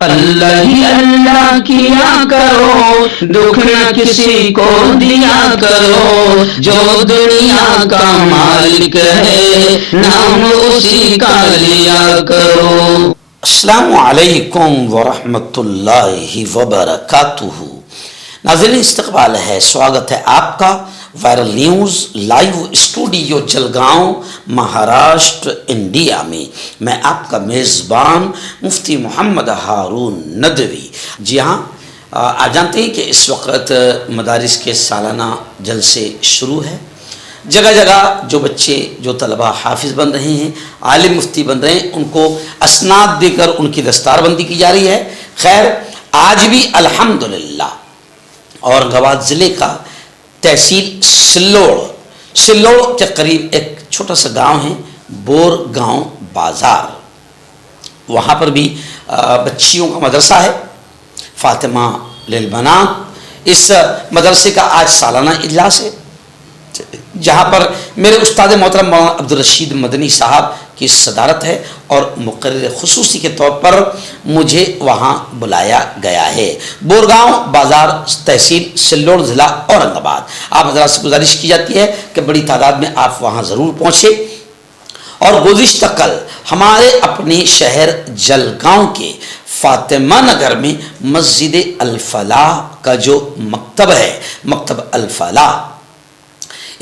اللہ ہی اللہ کیا کرو، دکھ نہ کسی کو دیا کرو، جو دنیا کا مالک ہے نام اسی کا لیا کرو۔ السلام علیکم ورحمۃ اللہ وبرکاتہ۔ ناظرین استقبال ہے، سواگت ہے آپ کا viral news live studio Jalgaon Maharashtra India میں۔ میں آپ کا میزبان مفتی محمد ہارون ندوی۔ جی ہاں، آپ جانتے ہیں کہ اس وقت مدارس کے سالانہ جلسے شروع ہے۔ جگہ جگہ جو بچے جو طلبہ حافظ بن رہے ہیں، عالم مفتی بن رہے ہیں، ان کو اسناد دے کر ان کی دستار بندی کی جا رہی ہے۔ خیر، آج بھی الحمدللہ اورنگ آباد ضلع کا تحصیل سلوڑ کے قریب ایک چھوٹا سا گاؤں ہے، بور گاؤں بازار، وہاں پر بھی بچیوں کا مدرسہ ہے، فاطمہ للبنات۔ اس مدرسے کا آج سالانہ اجلاس ہے، جہاں پر میرے استاد محترم مولانا عبدالرشید مدنی صاحب کی صدارت ہے اور مقرر خصوصی کے طور پر مجھے وہاں بلایا گیا ہے۔ بورگاؤں بازار، تحصیل سلوڑ، ضلع اورنگ آباد۔ آپ حضرات سے گزارش کی جاتی ہے کہ بڑی تعداد میں آپ وہاں ضرور پہنچے۔ اور گزشتہ کل ہمارے اپنے شہر جلگاؤں کے فاطمہ نگر میں مسجد الفلاح کا جو مکتب ہے، مکتب الفلاح،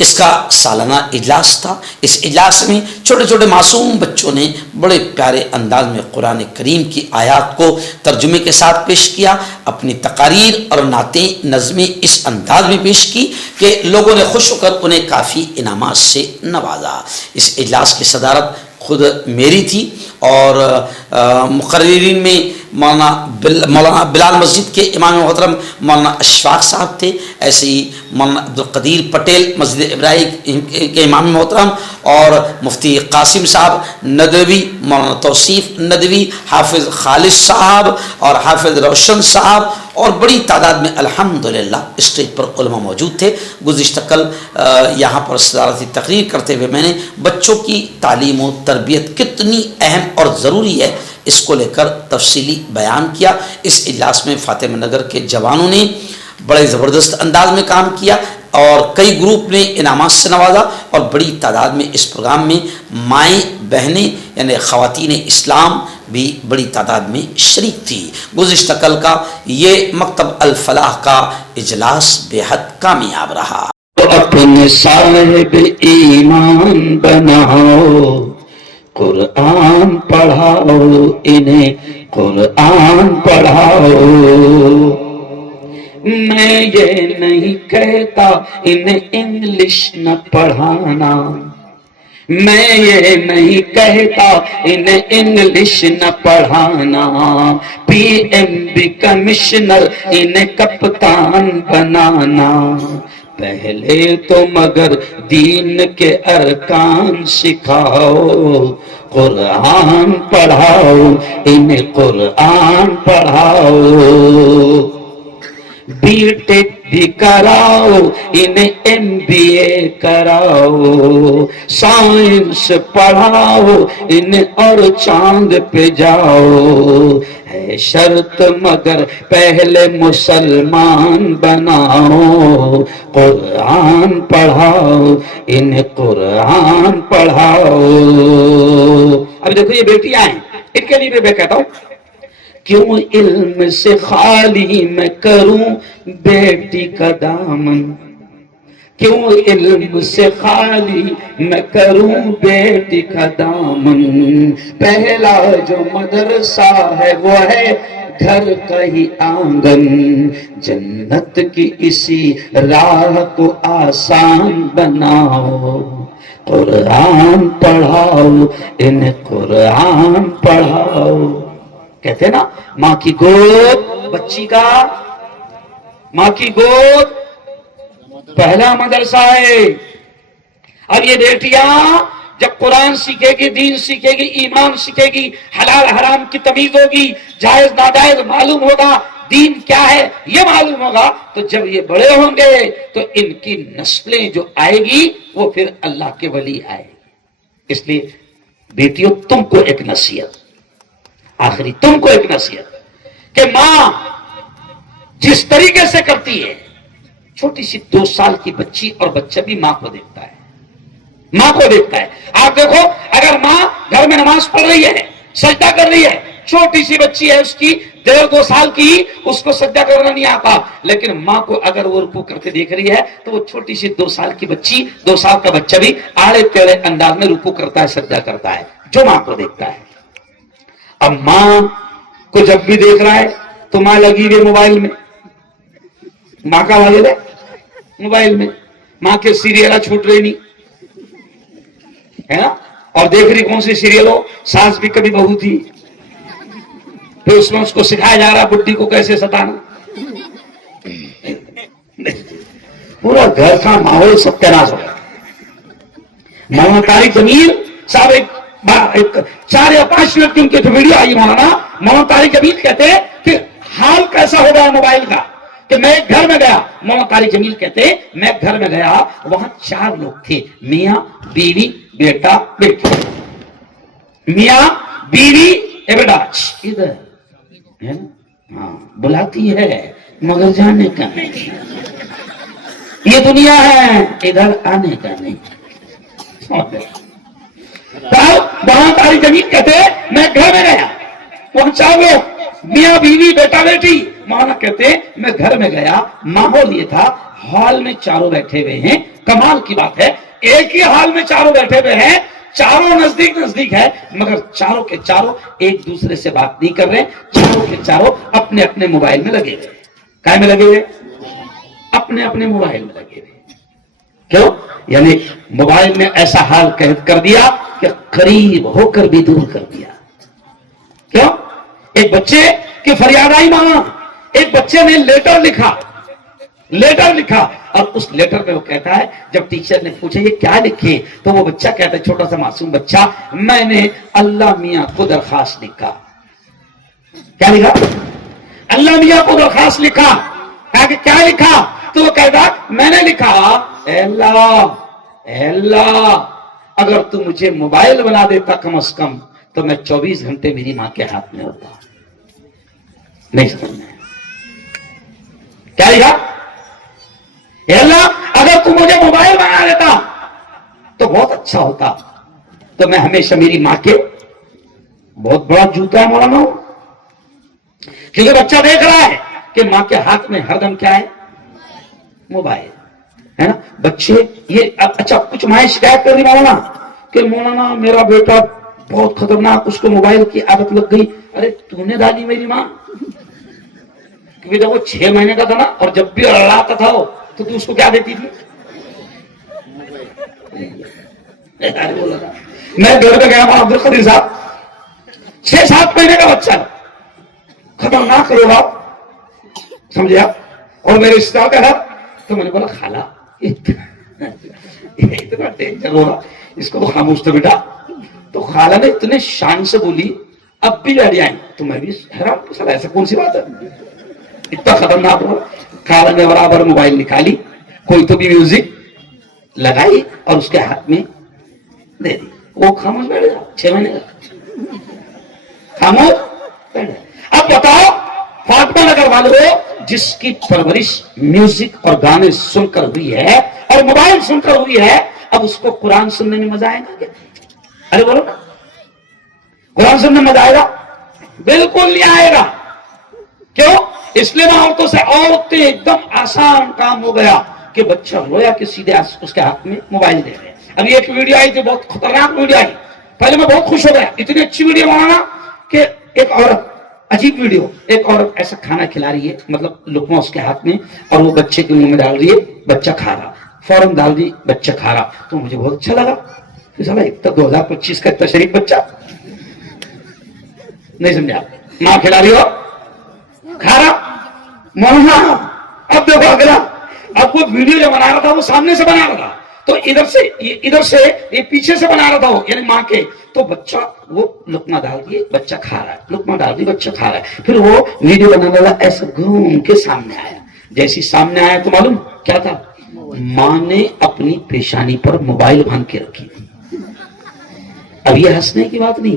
اس کا سالانہ اجلاس تھا۔ اس اجلاس میں چھوٹے چھوٹے معصوم بچوں نے بڑے پیارے انداز میں قرآن کریم کی آیات کو ترجمے کے ساتھ پیش کیا، اپنی تقاریر اور نعتیں نظمیں اس انداز میں پیش کی کہ لوگوں نے خوش ہو کر انہیں کافی انعامات سے نوازا۔ اس اجلاس کی صدارت خود میری تھی اور مقررین میں مولانا بلال مسجد کے امام محترم مولانا اشفاق صاحب تھے، ایسے ہی مولانا عبدالقدیر پٹیل مسجد ابراہیم کے امام محترم، اور مفتی قاسم صاحب ندوی، مولانا توصیف ندوی، حافظ خالد صاحب اور حافظ روشن صاحب، اور بڑی تعداد میں الحمدللہ اسٹیج پر علماء موجود تھے۔ گزشتہ کل یہاں پر صدارتی تقریر کرتے ہوئے میں نے بچوں کی تعلیم و تربیت کتنی اہم اور ضروری ہے اس کو لے کر تفصیلی بیان کیا۔ اس اجلاس میں فاطمہ نگر کے جوانوں نے بڑے زبردست انداز میں کام کیا اور کئی گروپ نے انعامات سے نوازا، اور بڑی تعداد میں اس پروگرام میں مائیں بہنیں یعنی خواتین اسلام بھی بڑی تعداد میں شریک تھی۔ گزشتہ کل کا یہ مکتب الفلاح کا اجلاس بے حد کامیاب رہا۔ اپنے صاحب ایمان بناؤ، قرآن پڑھاؤ انہیں، قرآن پڑھاؤ۔ میں یہ نہیں کہتا انہیں انگلش نہ پڑھانا، میں یہ نہیں کہتا انہیں انگلش نہ پڑھانا، پی ایم بھی کمشنر انہیں کپتان بنانا۔ پہلے تو مگر دین کے ارکان سکھاؤ، قرآن پڑھاؤ انہیں، قرآن پڑھاؤ۔ بی ٹیک بھی کراؤ انہیں، ایم بی اے کراؤ، سائنس پڑھاؤ انہیں اور چاند پہ جاؤ۔ ہے شرط مگر پہلے مسلمان بناؤ، قرآن پڑھاؤ انہیں، قرآن پڑھاؤ۔ اب دیکھو یہ بیٹیاں ہیں، ان کے لیے میں کہتا ہوں، کیوں علم سے خالی میں کروں بیٹی کا دامن، کیوں علم سے خالی میں کروں بیٹی کا دامن۔ پہلا جو مدرسہ ہے وہ ہے گھر کا ہی آنگن، جنت کی اسی راہ کو آسان بناؤ، قرآن پڑھاؤ انہیں، قرآن پڑھاؤ۔ کہتے ہیں نا، ماں کی گود بچی کا، ماں کی گود پہلا مدرسہ ہے۔ اب یہ بیٹیاں جب قرآن سیکھے گی، دین سیکھے گی، ایمان سیکھے گی، حلال حرام کی تمیز ہوگی، جائز ناجائز معلوم ہوگا، دین کیا ہے یہ معلوم ہوگا، تو جب یہ بڑے ہوں گے تو ان کی نسلیں جو آئے گی وہ پھر اللہ کے ولی آئے گی۔ اس لیے بیٹیوں، تم کو ایک نصیحت، آخری تم کو ایک نصیحت، کہ ماں جس طریقے سے کرتی ہے، چھوٹی سی 2 سال کی بچی اور بچہ بھی ماں کو دیکھتا ہے، ماں کو دیکھتا ہے۔ آپ دیکھو، اگر ماں گھر میں نماز پڑھ رہی ہے، سجدہ کر رہی ہے، چھوٹی سی بچی ہے، اس کی 1.5-2 سال کی، اس کو سجدہ کرنا نہیں آتا، لیکن ماں کو اگر وہ رکوع کرتے دیکھ رہی ہے تو وہ چھوٹی سی 2 سال کی بچی، 2 سال کا بچہ بھی آڑے ٹیڑے انداز میں رکوع کرتا ہے، سجدہ کرتا ہے، جو ماں کو دیکھتا ہے۔ اب ماں کو جب بھی دیکھ رہا ہے تو ماں لگی ہوئی موبائل میں، ماں کا واجب ہے موبائل میں، ماں کے سیریل چھوٹ رہی نہیں ہے نا، اور دیکھ رہی کون سی سیریل ہو، ساس بھی کبھی بہو تھی، پھر اس میں اس کو سکھایا جا رہا بڈی کو کیسے ستانا، پورا گھر کا ماحول سب تناز ہو گیا۔ مولانا طارق جمیل صاحب ایک 4 یا 5 منٹ کی ان کی جو ویڈیو آئی مولانا طارق جمیل کہتے ہیں کہ حال کیسا ہو گیا موبائل کا، کہ میں ایک گھر میں گیا، مولانا طارق جمیل کہتے ہیں میں ایک گھر میں گیا، وہاں 4 لوگ تھے، میاں بیوی بیٹا بیٹی، میاں بیوی بیٹا، ادھر ہے نا، ہاں بلاتی ہے مگر جانے کا نہیں، یہ دنیا ہے ادھر آنے کا نہیں۔ وہاں طارق جمیل کہتے میں گھر میں گیا، وہاں 4 لوگ، میاں بیوی بیٹا بیٹی، مولانا کہتے میں گھر میں گیا، ماحول یہ تھا، ہال میں 4 بیٹھے ہوئے ہیں، کمال کی بات ہے، ایک ہی ہال میں 4 بیٹھے ہوئے ہیں، 4 نزدیک ہے، مگر 4 کے 4 ایک دوسرے سے بات نہیں کر رہے، 4 کے 4 اپنے اپنے موبائل میں لگے ہوئے، کائے میں لگے ہوئے، اپنے اپنے موبائل میں لگے ہوئے۔ کیوں؟ یعنی موبائل میں ایسا حال کر دیا کہ قریب ہو کر بھی دور کر دیا۔ کیوں؟ ایک بچے کی فریاد آئی ماما، ایک بچے نے لیٹر لکھا، اور اس لیٹر میں وہ کہتا ہے، جب ٹیچر نے پوچھا یہ کیا لکھے، تو وہ بچہ کہتا ہے، چھوٹا سا معصوم بچہ، میں نے اللہ میاں کو درخواست لکھا۔ کیا لکھا؟ اللہ میاں کو درخواست لکھا۔ کہا کہ کیا لکھا؟ تو وہ کہتا میں نے لکھا، اے اللہ اگر تو مجھے موبائل بنا دیتا کم از کم تو میں 24 گھنٹے میری ماں کے ہاتھ میں ہوتا۔ نہیں سمجھنا ہے کیا لکھا؟ اے اللہ اگر تو مجھے موبائل بنا دیتا تو بہت اچھا ہوتا، تو میں ہمیشہ میری ماں کے، بہت بڑا جوتا ہے مولانا، کیونکہ بچہ دیکھ رہا ہے کہ ماں کے ہاتھ میں ہر دم کیا ہے، موبائل ہے نا۔ بچے یہ اچھا کچھ مائیں شکایت کر رہی مولانا کہ مولانا میرا بیٹا بہت خطرناک، اس کو موبائل کی عادت لگ گئی۔ ارے تو نے ڈالی میری ماں، کیونکہ جب وہ 6 مہینے کا تھا نا، اور جب بھی لڑاتا تھا وہ تو اس کو کیا دیتی تھی؟ میں گھر پہ گیا عبد القدیر صاحب، 6-7 مہینے کا بچہ، خطرناک لوگ آپ سمجھے آپ، اور میرے رشتہ دار کا تھا، تو میں نے بولا خالہ اتنا ڈینجر ہو رہا، اس کو تو خاموش تو بیٹا۔ تو خالہ نے اتنے شان سے بولی اب بھی ڈیڈی آئیں، تو میں بھی حیران، ایسا کون سی بات ہے، اتنا خطرناک ہو۔ خالہ نے برابر موبائل نکالی، کوئی تو بھی میوزک لگائی اور اس کے ہاتھ میں دے دی، وہ خاموش بیٹھ گیا، 6 مہینے کا خاموش بیٹھ گیا۔ اب بتاؤ فاطمہ نگر والوں، جس کی پرورش میوزک اور گانے سن کر ہوئی ہے اور موبائل سن کر ہوئی ہے، اب اس کو قرآن سننے میں مزہ آئے گا کیا؟ ارے بولو نا، قرآن سننے میں مزہ آئے گا؟ بالکل نہیں آئے گا۔ کیوں؟ اس لیے عورتوں سے عورتیں ایک دم آسان کام ہو گیا کہ بچہ رویا کہ سیدھے اس کے ہاتھ میں موبائل دے رہے۔ ابھی ایک ویڈیو آئی تھی، بہت خطرناک ویڈیو آئی، پہلے میں بہت خوش ہو گیا، اتنی اچھی ویڈیو بنانا کہ ایک عورت، عجیب ویڈیو، ایک عورت ایسا کھانا کھلا رہی ہے، مطلب لقمہ اس کے ہاتھ میں، اور وہ بچے کے منہ میں ڈال رہی ہے، بچہ کھا رہا، فوراً ڈال دی، بچہ کھا رہا، تو مجھے بہت اچھا لگا کہ سالا اتنا 2025 کا اتنا شریف بچہ، نہیں سمجھا، ماں کھلا رہی ہو کھا رہا، مولانا اب دیکھو اگلا، اب وہ ویڈیو جو بنا رہا تھا وہ سامنے سے بنا رہا تھا، تو ادھر سے یہ پیچھے سے بنا رہا تھا وہ، یعنی ماں کے، تو بچہ وہ لقمہ ڈال دیے، بچہ کھا رہا ہے، لقمہ ڈال دی، بچہ کھا رہا ہے، پھر وہ ویڈیو بنانے والا ایسا گھوم کے سامنے آیا، جیسی سامنے آیا تو معلوم کیا تھا، ماں نے اپنی پیشانی پر موبائل باندھ کے رکھی تھی۔ اب یہ ہنسنے کی بات نہیں،